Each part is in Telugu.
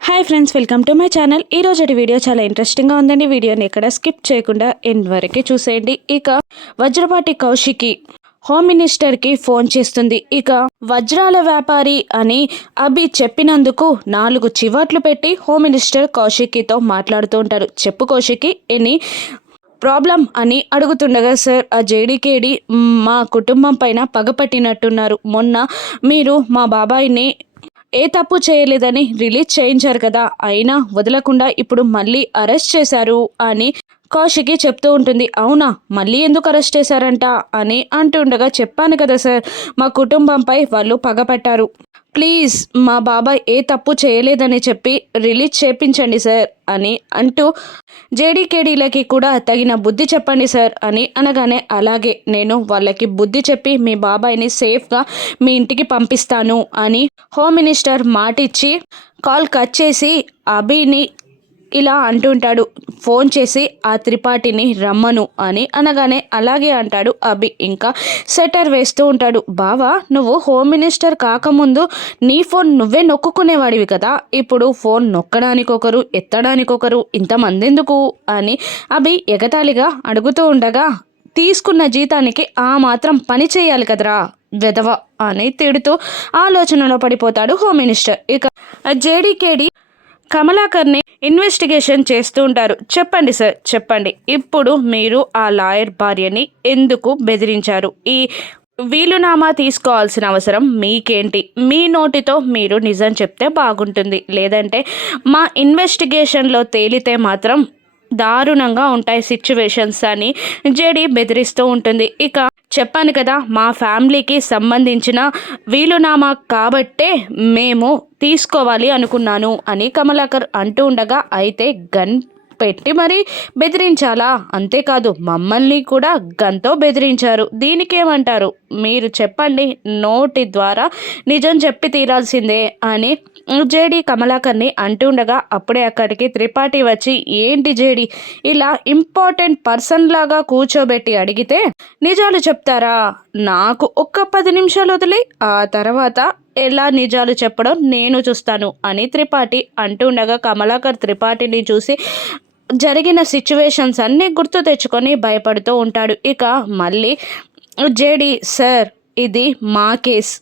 Hi friends welcome to my channel. ఈ రోజటి వీడియో చాలా ఇంట్రెస్టింగ్గా ఉందండి. వీడియోని ఎక్కడ స్కిప్ చేయకుండా ఎండ్ వరకు చూసేయండి. ఇక వజ్రపాటి కౌశికి హోమ్ మినిస్టర్కి ఫోన్ చేస్తుంది. ఇక వజ్రాల వ్యాపారి అని అభి చెప్పినందుకు నాలుగు చివాట్లు పెట్టి హోమ్ మినిస్టర్ కౌశికితో మాట్లాడుతూ ఉంటారు. చెప్పు కౌశికి ఎన్ని ప్రాబ్లం అని అడుగుతుండగా సార్ ఆ జేడీకేడి మా కుటుంబం పైన పగపట్టినట్టున్నారు మొన్న మీరు మా బాబాయిని ఏ తప్పు చేయలేదని రిలీజ్ చేయించారు కదా అయినా వదలకుండా ఇప్పుడు మళ్ళీ అరెస్ట్ చేశారు అని కౌశికి చెప్తూ ఉంటుంది. అవునా? మళ్ళీ ఎందుకు అరెస్ట్ చేశారంట? అని అంటుండగా చెప్పాను కదా సార్ మా కుటుంబంపై వాళ్ళు పగపట్టారు ప్లీజ్ మా బాబాయ్ ఏ తప్పు చేయలేదని చెప్పి రిలీజ్ చేపించండి సార్ అని అంటూ జేడీకేడీలకి కూడా తగిన బుద్ధి చెప్పండి సార్ అని అనగానే అలాగే నేను వాళ్ళకి బుద్ధి చెప్పి మీ బాబాయ్ని సేఫ్గా మీ ఇంటికి పంపిస్తాను అని హోమ్ మినిస్టర్ మాటిచ్చి కాల్ కట్ చేసి అభిని ఇలా అంటుంటాడు. ఫోన్ చేసి ఆ త్రిపాఠిని రమ్మను అని అనగానే అలాగే అంటాడు అభి. ఇంకా సెటర్ వేస్తూ ఉంటాడు. బావా నువ్వు హోమ్ మినిస్టర్ కాకముందు నీ ఫోన్ నువ్వే నొక్కుకునేవాడివి కదా. ఇప్పుడు ఫోన్ నొక్కడానికి ఒకరు ఎత్తడానికి ఒకరు ఇంతమంది ఎందుకు అని అభి ఎగతాళిగా అడుగుతూ ఉండగా తీసుకున్న జీతానికి ఆ మాత్రం పని చేయాలి కదరా వెధవ అని తిడుతూ ఆలోచనలో పడిపోతాడు హోమ్ మినిస్టర్. ఇక జేడీకేడి కమలాకర్ని ఇన్వెస్టిగేషన్ చేస్తూ ఉంటారు. చెప్పండి సార్ చెప్పండి. ఇప్పుడు మీరు ఆ లాయర్ భార్యని ఎందుకు బెదిరించారు? ఈ వీలునామా తీసుకోవాల్సిన అవసరం మీకేంటి? మీ నోటితో మీరు నిజం చెప్తే బాగుంటుంది. లేదంటే మా ఇన్వెస్టిగేషన్లో తేలితే మాత్రం దారుణంగా ఉంటాయి సిచ్యువేషన్స్ అని జేడి బెదిరిస్తూ ఉంటుంది. ఇక చెప్పాను కదా మా ఫ్యామిలీకి సంబంధించిన వీలునామా కాబట్టే మేము తీసుకోవాలి అనుకున్నాను అని కమలాకర్ అంటూ ఉండగా అయితే గన్ పెట్టి మరీ బెదిరించాలా? అంతేకాదు మమ్మల్ని కూడా గన్తో బెదిరించారు. దీనికేమంటారు? మీరు చెప్పండి నోటి ద్వారా నిజం చెప్పి తీరాల్సిందే అని జేడి కమలాకర్ని అంటుండగా అప్పుడే అక్కడికి త్రిపాఠి వచ్చి ఏంటి జేడి ఇలా ఇంపార్టెంట్ పర్సన్ లాగా కూర్చోబెట్టి అడిగితే నిజాలు చెప్తారా? నాకు ఒక్క పది నిమిషాలు వదిలి ఆ తర్వాత ఎలా నిజాలు చెప్పడం నేను చూస్తాను అని త్రిపాఠి అంటుండగా కమలాకర్ త్రిపాఠిని చూసి జరిగిన సిచ్యువేషన్స్ అన్నీ గుర్తు తెచ్చుకొని భయపడుతూ ఉంటాడు. ఇక మళ్ళీ జేడి సార్ ఇది మా కేస్.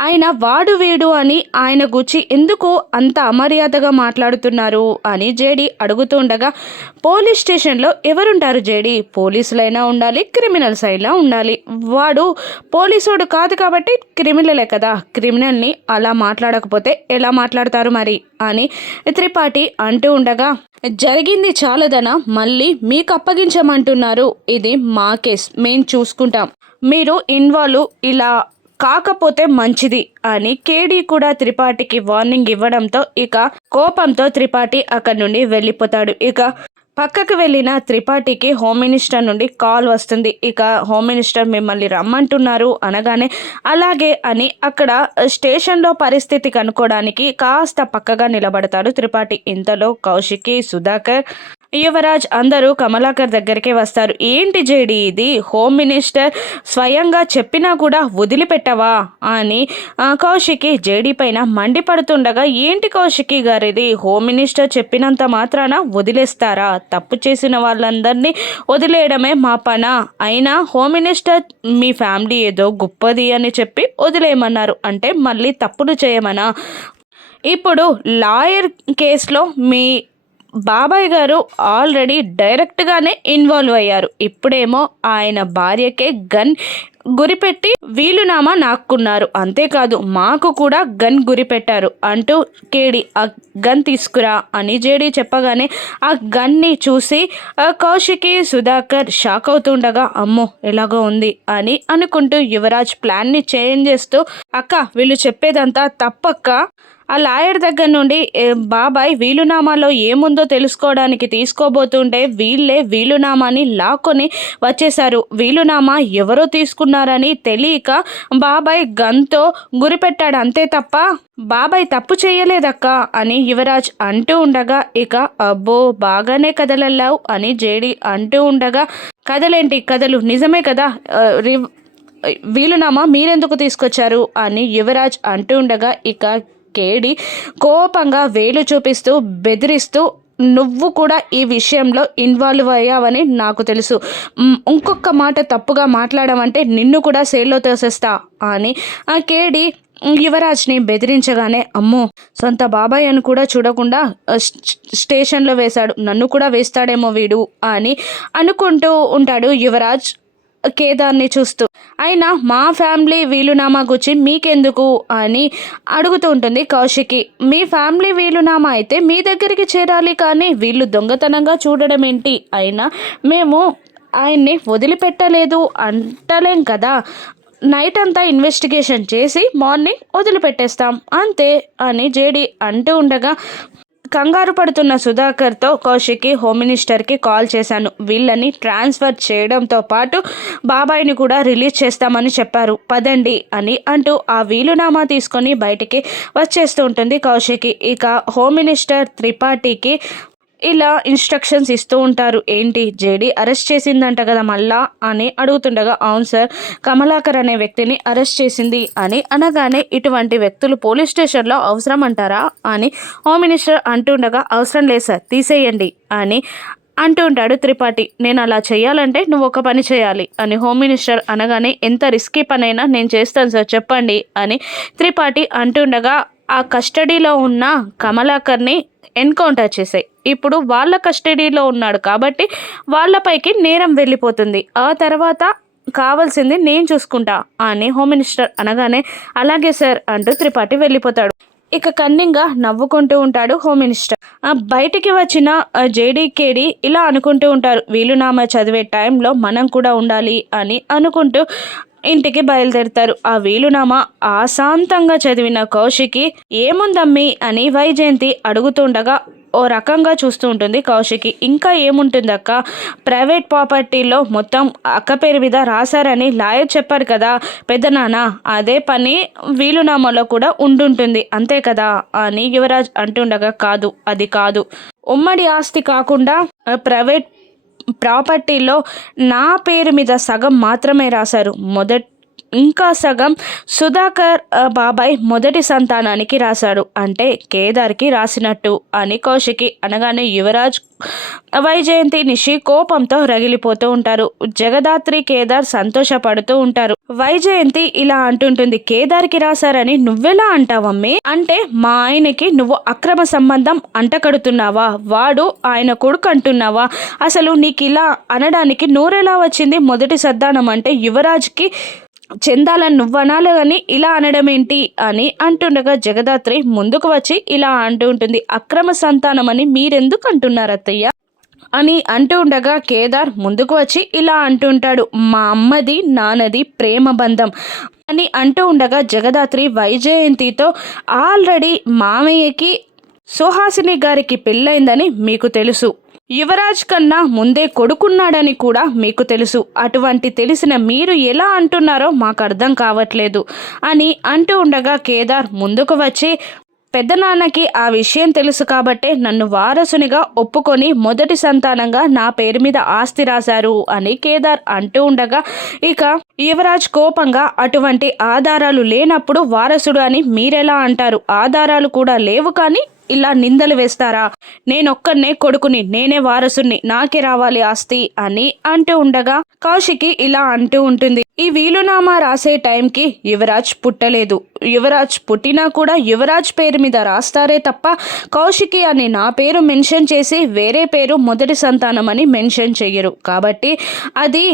ఆయన వాడు వీడు అని ఆయన గుచ్చి ఎందుకు అంత అమర్యాదగా మాట్లాడుతున్నారు అని జేడి అడుగుతుండగా పోలీస్ స్టేషన్లో ఎవరుంటారు జేడి? పోలీసులైనా ఉండాలి క్రిమినల్స్ అయినా ఉండాలి. వాడు పోలీసుడు కాదు కాబట్టి క్రిమినలే కదా. క్రిమినల్ని అలా మాట్లాడకపోతే ఎలా మాట్లాడతారు మరి? అని త్రిపాఠి అంటూ ఉండగా జరిగింది చాలదన? మళ్ళీ మీకు అప్పగించమంటున్నారు. ఇది మా కేస్. మేము చూసుకుంటాం. మీరు ఇన్వాల్వ్ ఇలా కాకపోతే మంచిది అని కేడీ కూడా త్రిపాఠికి వార్నింగ్ ఇవ్వడంతో ఇక కోపంతో త్రిపాఠి అక్కడి నుండి వెళ్ళిపోతాడు. ఇక పక్కకు వెళ్ళిన త్రిపాఠికి హోమ్ మినిస్టర్ నుండి కాల్ వస్తుంది. ఇక హోమ్ మినిస్టర్ మిమ్మల్ని రమ్మంటున్నారు అనగానే అలాగే అని అక్కడ స్టేషన్లో పరిస్థితి కనుక్కోవడానికి కాస్త పక్కగా నిలబడతాడు త్రిపాఠి. ఇంతలో కౌశికి సుధాకర్ యువరాజ్ అందరూ కమలాకర్ దగ్గరికి వస్తారు. ఏంటి జేడి ఇది? హోమ్ మినిస్టర్ స్వయంగా చెప్పినా కూడా వదిలిపెట్టవా? అని కౌశికి జేడీ పైన మండిపడుతుండగా ఏంటి కౌశికి గారిది? హోమ్ మినిస్టర్ చెప్పినంత మాత్రాన వదిలేస్తారా? తప్పు చేసిన వాళ్ళందరినీ వదిలేయడమే మా పన? అయినా హోమ్ మినిస్టర్ మీ ఫ్యామిలీ ఏదో గొప్పది అని చెప్పి వదిలేయమన్నారు. అంటే మళ్ళీ తప్పులు చేయమనా? ఇప్పుడు లాయర్ కేసులో మీ బాబాయ్ గారు ఆల్రెడీ డైరెక్ట్గానే ఇన్వాల్వ్ అయ్యారు. ఇప్పుడేమో ఆయన భార్యకే గన్ గురిపెట్టి వీలునామా నాక్కున్నారు. అంతేకాదు మాకు కూడా గన్ గురిపెట్టారు. అంటూ కేడి ఆ గన్ తీసుకురా అని జేడి చెప్పగానే ఆ గన్ని చూసి కౌశికి సుధాకర్ షాక్ అవుతుండగా అమ్మో ఎలాగో ఉంది అని అనుకుంటూ యువరాజ్ ప్లాన్ని చేంజ్ చేస్తూ అక్క వీళ్ళు చెప్పేదంతా తప్పక్క ఆ లాయర్ దగ్గర నుండి బాబాయ్ వీలునామాలో ఏముందో తెలుసుకోవడానికి తీసుకోబోతుంటే వీళ్ళే వీలునామాని లాక్కొని వచ్చేశారు. వీలునామా ఎవరో తీసుకున్నారని తెలియక బాబాయ్ గన్తో గురిపెట్టాడు అంతే తప్ప బాబాయ్ తప్పు చేయలేదక్క అని యువరాజ్ అంటూ ఉండగా ఇక అబ్బో బాగానే కదలల్లావు అని జేడి అంటూ ఉండగా కథలేంటి కథలు నిజమే కదా. వీలునామా మీరెందుకు తీసుకొచ్చారు? అని యువరాజ్ అంటూ ఉండగా ఇక కేడి కోపంగా వేలు చూపిస్తూ బెదిరిస్తూ నువ్వు కూడా ఈ విషయంలో ఇన్వాల్వ్ అయ్యావని నాకు తెలుసు. ఇంకొక మాట తప్పుగా మాట్లాడమంటే నిన్ను కూడా సేల్లో తోసేస్తా అని ఆ కేడి యువరాజ్ని బెదిరించగానే అమ్మో సొంత బాబాయ్ అని కూడా చూడకుండా స్టేషన్లో వేశాడు. నన్ను కూడా వేస్తాడేమో వీడు అని అనుకుంటూ ఉంటాడు యువరాజ్ కేదార్ని చూస్తూ. అయినా మా ఫ్యామిలీ వీలునామా గురించి మీకెందుకు అని అడుగుతూ ఉంటుంది కౌశికి. మీ ఫ్యామిలీ వీలునామా అయితే మీ దగ్గరికి చేరాలి కానీ వీళ్ళు దొంగతనంగా చూడడం ఏంటి? అయినా మేము ఆయన్ని వదిలిపెట్టలేదు అంటలేం కదా. నైట్ అంతా ఇన్వెస్టిగేషన్ చేసి మార్నింగ్ వదిలిపెట్టేస్తాం. అంతే అని జేడి అంటూ ఉండగా కంగారు పడుతున్న సుధాకర్తో కౌశిక్కి హోమ్ మినిస్టర్కి కాల్ చేశాను. వీళ్ళని ట్రాన్స్ఫర్ చేయడంతో పాటు బాబాయిని కూడా రిలీజ్ చేస్తామని చెప్పారు. పదండి అని అంటూ ఆ వీలునామా తీసుకొని బయటికి వచ్చేస్తూ ఉంటుంది కౌశికి ఇక హోమ్ మినిస్టర్ త్రిపాఠికి ఇలా ఇన్స్ట్రక్షన్స్ ఇస్తూ ఉంటారు. ఏంటి? జేడీ అరెస్ట్ చేసిందంట కదా మళ్ళా అని అడుగుతుండగా అవును సార్ కమలాకర్ అనే వ్యక్తిని అరెస్ట్ చేసింది అని అనగానే ఇటువంటి వ్యక్తులు పోలీస్ స్టేషన్లో అవసరం అంటారా అని హోమ్ మినిస్టర్ అంటుండగా అవసరం లేదు సార్ తీసేయండి అని అంటూ ఉంటాడు త్రిపాఠి. నేను అలా చేయాలంటే నువ్వు ఒక పని చేయాలి అని హోమ్ మినిస్టర్ అనగానే ఎంత రిస్కీ పనైనా నేను చేస్తాను సార్ చెప్పండి అని త్రిపాఠి అంటుండగా ఆ కస్టడీలో ఉన్న కమలాకర్ని ఎన్కౌంటర్ చేశాయి ఇప్పుడు వాళ్ళ కస్టడీలో ఉన్నాడు కాబట్టి వాళ్ళపైకి నేరం వెళ్ళిపోతుంది. ఆ తర్వాత కావాల్సింది నేను చూసుకుంటా అని హోమ్ మినిస్టర్ అనగానే అలాగే సార్ అంటూ త్రిపాఠి వెళ్ళిపోతాడు. ఇక కన్నింగా నవ్వుకుంటూ ఉంటాడు హోమ్ మినిస్టర్. ఆ బయటికి వచ్చిన జేడీకేడి ఇలా అనుకుంటూ ఉంటారు వీలునామా చదివే టైంలో మనం కూడా ఉండాలి అని అనుకుంటూ ఇంటికి బయలుదేరుతారు. ఆ వీలునామా ఆశాంతంగా చదివిన కౌశికి ఏముందమ్మి? అని వైజయంతి అడుగుతుండగా ఓ రకంగా చూస్తూ ఉంటుంది కౌశికి. ఇంకా ఏముంటుందక్క? ప్రైవేట్ ప్రాపర్టీలో మొత్తం అక్క పేరు మీద రాశారని లాయర్ చెప్పారు కదా పెద్దనాన్న. అదే పని వీలునామాలో కూడా ఉండుంటుంది. అంతే కదా? అని యువరాజ్ అంటుండగా కాదు అది కాదు. ఉమ్మడి ఆస్తి కాకుండా ప్రైవేట్ ప్రాపర్టీలో నా పేరు మీద సగం మాత్రమే రాశారు. మొదట్ ఇంకా సగం సుధాకర్ బాబాయ్ మొదటి సంతానానికి రాశాడు. అంటే కేదార్కి రాసినట్టు అని కౌశికి అనగానే యువరాజ్ వైజయంతి నిషి కోపంతో రగిలిపోతూ ఉంటారు. జగదాత్రి కేదార్ సంతోషపడుతూ ఉంటారు. వైజయంతి ఇలా అంటుంటుంది కేదార్కి రాశారని నువ్వెలా అంటావమ్మి అంటే మా ఆయనకి నువ్వు అక్రమ సంబంధం అంటకడుతున్నావా వాడు ఆయన కొడుకు అంటున్నావా? అసలు నీకు ఇలా అనడానికి నోరెలా వచ్చింది మొదటి సద్దానం అంటే యువరాజ్కి చెందాలని నువ్వనాలి అని ఇలా అనడం ఏంటి అని అంటుండగా జగదాత్రి ముందుకు వచ్చి ఇలా అంటూ ఉంటుంది అక్రమ సంతానం అని మీరెందుకు అంటున్నారు అత్తయ్య? అని అంటూ ఉండగా కేదార్ ముందుకు వచ్చి ఇలా అంటుంటాడు మా అమ్మది నాన్నది ప్రేమ బంధం అని అంటూ ఉండగా జగదాత్రి వైజయంతితో ఆల్రెడీ మామయ్యకి సుహాసిని గారికి పెళ్ళైందని మీకు తెలుసు. యువరాజ్ కన్నా ముందే కొడుకున్నాడని కూడా మీకు తెలుసు. అటువంటి తెలిసిన మీరు ఎలా అంటున్నారో మాకు అర్థం కావట్లేదు అని అంటూ ఉండగా కేదార్ ముందుకు వచ్చి పెద్దనాన్నకి ఆ విషయం తెలుసు కాబట్టే నన్ను వారసునిగా ఒప్పుకొని మొదటి సంతానంగా నా పేరు మీద ఆస్తి రాశారు అని కేదార్ అంటూ ఉండగా ఇక యువరాజ్ కోపంగా అటువంటి ఆధారాలు లేనప్పుడు వారసుడు అని మీరెలా అంటారు? ఆధారాలు కూడా లేవు కానీ ఇలా నిందలు వేస్తారా? నేనొక్కనే కొడుకుని నేనే వారసుని నాకే రావాలి ఆస్తి అని అంటూ ఉండగా కౌశికి ఇలా అంటూ ఉంటుంది. ఈ వీలునామా రాసే టైంకి యువరాజ్ పుట్టలేదు. యువరాజ్ పుట్టినా కూడా యువరాజ్ పేరు మీద రాస్తారే తప్ప కౌశికి అని నా పేరు మెన్షన్ చేసి వేరే పేరు మొదటి సంతానం అని మెన్షన్ చెయ్యరు. కాబట్టి అది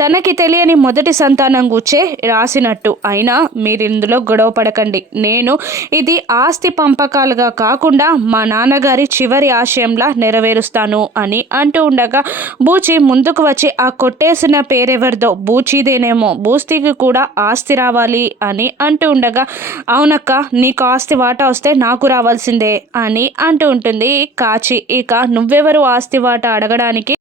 తనకి తెలియని మొదటి సంతానం గుచ్చే రాసినట్టు. అయినా మీరు ఇందులో గొడవ పడకండి. నేను ఇది ఆస్తి పంపకాలుగా కాకుండా మా నాన్నగారి చివరి ఆశయంలా నెరవేరుస్తాను అని అంటూ ఉండగా బూచి ముందుకు వచ్చి ఆ కొట్టేసిన పేరెవరిదో బూచీదేనేమో బూస్తికి కూడా ఆస్తి రావాలి అని అంటూ ఉండగా అవునక్క నీకు ఆస్తి వాటా వస్తే నాకు రావాల్సిందే అని అంటూ ఉంటుంది. కాచి ఇక నువ్వెవరు ఆస్తి వాటా అడగడానికి?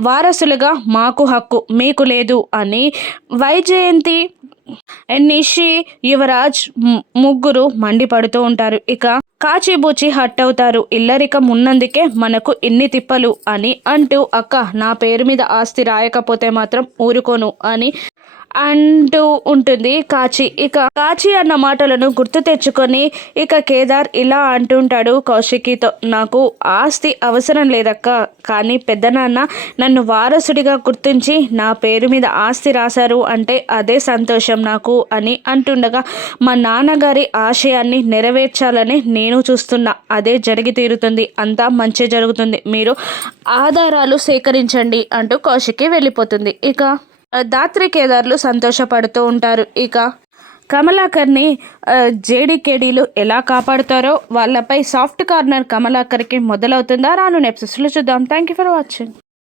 వారసులుగా మాకు హక్కు మీకు లేదు అని వైజయంతి నిషి యువరాజ్ ముగ్గురు మండిపడుతూ ఉంటారు. ఇక కాచిబూచి హట్ అవుతారు ఇల్లరికం ఉన్నందుకే మనకు ఇన్ని తిప్పలు అని అంటూ అక్క నా పేరు మీద ఆస్తి రాయకపోతే మాత్రం ఊరుకోను అని అంటూ ఉంటుంది. కాచి ఇక కాచి అన్న మాటలను గుర్తు తెచ్చుకొని ఇక కేదార్ ఇలా అంటుంటాడు కౌశికితో నాకు ఆస్తి అవసరం లేదక్క కానీ పెద్దనాన్న నన్ను వారసుడిగా గుర్తించి నా పేరు మీద ఆస్తి రాశారు అంటే అదే సంతోషం నాకు అని అంటుండగా మా నాన్నగారి ఆశయాన్ని నెరవేర్చాలని నేను చూస్తున్నా. అదే జరిగి తీరుతుంది. అంతా మంచి జరుగుతుంది. మీరు ఆధారాలు సేకరించండి అంటూ కౌశికి వెళ్ళిపోతుంది. ఇక దాత్రి కేదార్లు సంతోషపడుతూ ఉంటారు. ఇక కమలాకర్ని జేడీకేడీలు ఎలా కాపాడుతారో వాళ్ళపై సాఫ్ట్ కార్నర్ కమలాకర్కి మొదలవుతుందా? రాను నెప్సెస్లో చూద్దాం. Thank you for watching